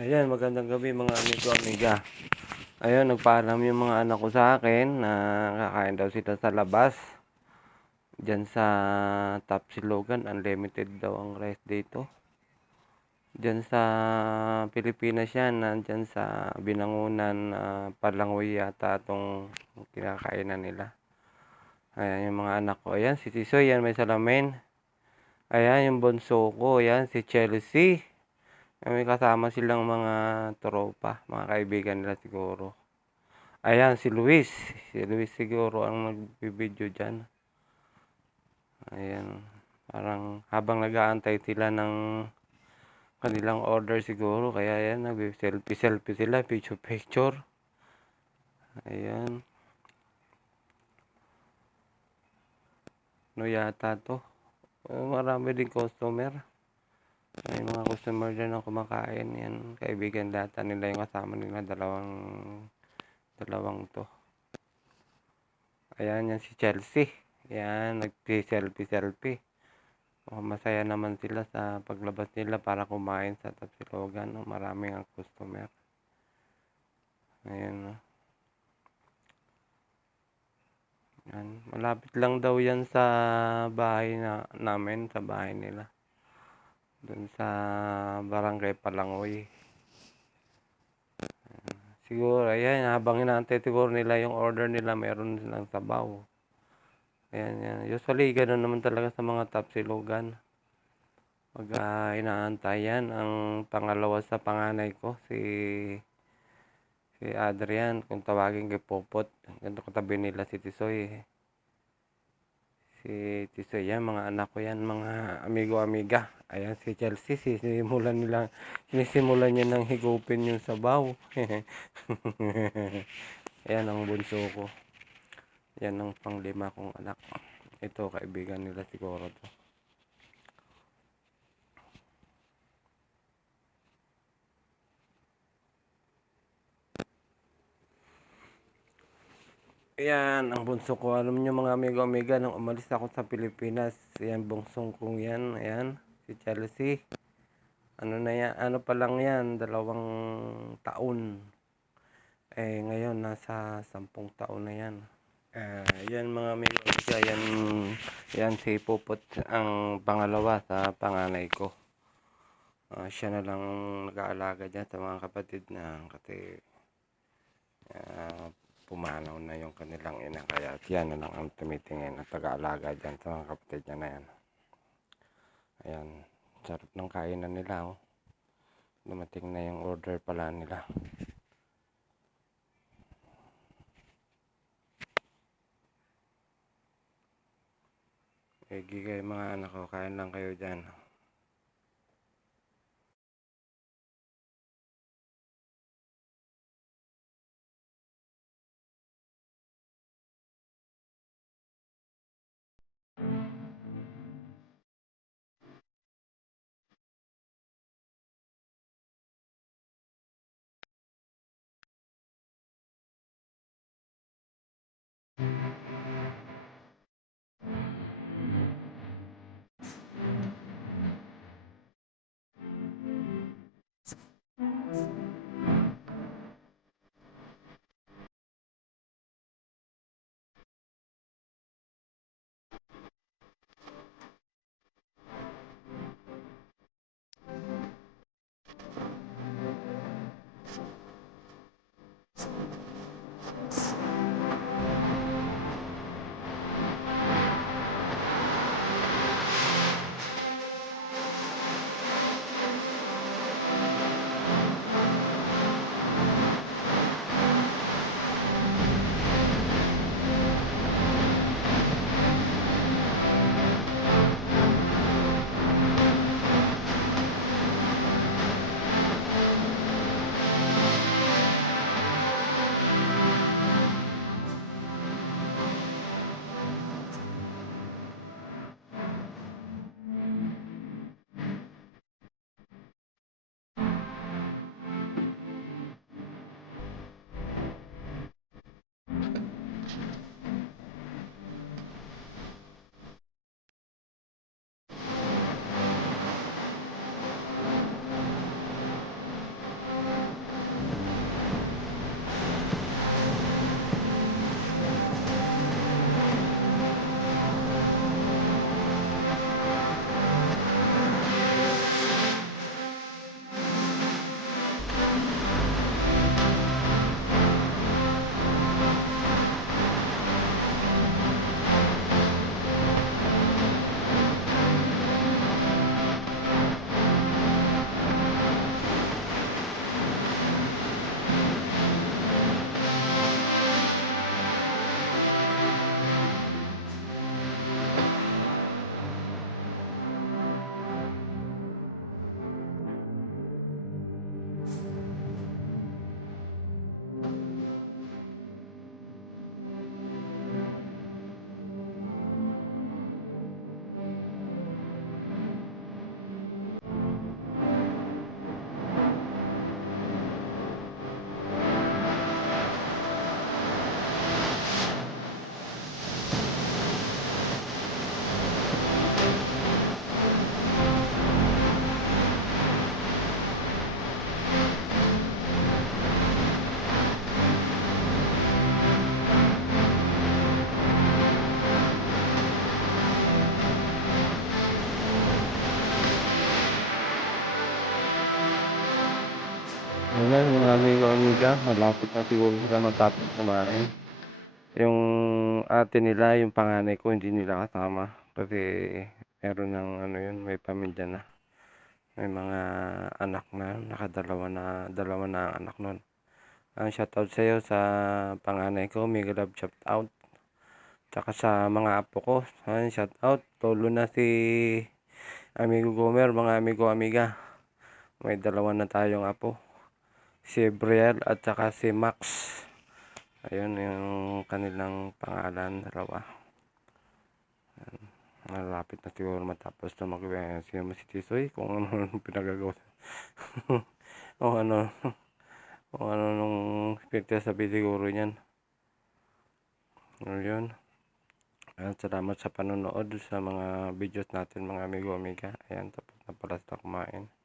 Ayan, magandang gabi mga amigo amiga. Ayun, nagpaalam yung mga anak ko sa akin na kakain daw sila sa labas. Diyan sa Top Silogan, unlimited daw ang rice dito. Diyan sa Pilipinas yan, nandyan sa Binangunan, uh, Palangoy yata itong kinakainan nila. Ayan yung mga anak ko. Ayan, si Tisoy, yan may salamin. Ayan, yung bunso ko, ayan, si Chelsea. May kasama silang mga tropa, mga kaibigan nila siguro. Ayan, si Luis. Si Luis siguro ang nagbibideo dyan. Ayan. Parang habang nag-aantay sila ng kanilang order siguro. Kaya ayan, nag-selfie-selfie sila, picture-picture. Ayan. No yata to. Marami din customer. May mga customer dyan na kumakain. Yan, kaibigan data nila yung kasama nila. Dalawang, dalawang to. Ayan, yan si Chelsea. Yan, nag-selfie-selfie. Oh, masaya naman sila sa paglabas nila para kumain sa Tapsilogan. No? Maraming ang customer. Ayan, no? Yan. Malapit lang daw yan sa bahay na, namin, sa bahay nila dun sa barangay Palangoy. Siguro, ayan, habang inaantay siguro nila yung order nila, meron silang sabaw. Ayan, yan. Usually, ganun naman talaga sa mga tapsilogan. Pag uh, inaantay yan, ang pangalawa sa panganay ko, si si Adrian, kung tawagin kay Popot. Ganito katabi nila si Tisoy. Si Tisoy yan, mga anak ko yan, mga amigo-amiga. Ayan si Chelsea, sinisimulan nila, sinisimulan niya ng higupin yung sabaw. Ayan ang bunso ko. Yan ang panglima kong anak. Ito, kaibigan nila siguro to. Yan, ang bunso ko. Alam niyo mga amigo-amiga, nung umalis ako sa Pilipinas, yan, bunsong kong yan, ayan, si Chelsea. Ano na yan, ano pa lang yan, dalawang taon. Eh, ngayon, nasa sampung taon na yan. Uh, yan mga amigo-amiga, yan, yan si Pupot ang pangalawa sa panganay ko. Uh, siya na lang nag-aalaga dyan sa mga kapatid na kasi uh, pumanaw na yung kanilang ina. Kaya siya na lang ang tumitingin at taga-alaga dyan sa mga kapatid niya na yan. Ayan. Sarap ng kainan nila oh. dumating na yung order pala nila. Egi kayo mga anak ko, kain lang kayo dyan. Ayan mga amigo amiga, malapit na siguro sila matapos kumain. Yung ate nila, yung panganay ko, hindi nila kasama. Kasi meron ng ano yun, may pamilya na. May mga anak na, nakadalawa na, dalawa na ang anak nun. Ang shoutout sa sa panganay ko, mega love shoutout. Tsaka sa mga apo ko, ayan, shoutout. Tolo na si Amigo Gomer, mga amigo amiga. May dalawa na tayong apo. Si Brielle at saka si Max. Ayun yung kanilang pangalan, dalawa. Malapit na siguro matapos na mag sino si Tisoy kung ano pinagagawa. kung ano kung ano nung pinagsasabi siguro niyan. Ayun. Ayan, salamat sa panonood sa mga videos natin mga amigo amiga. Ayan, tapos na pala sila kumain.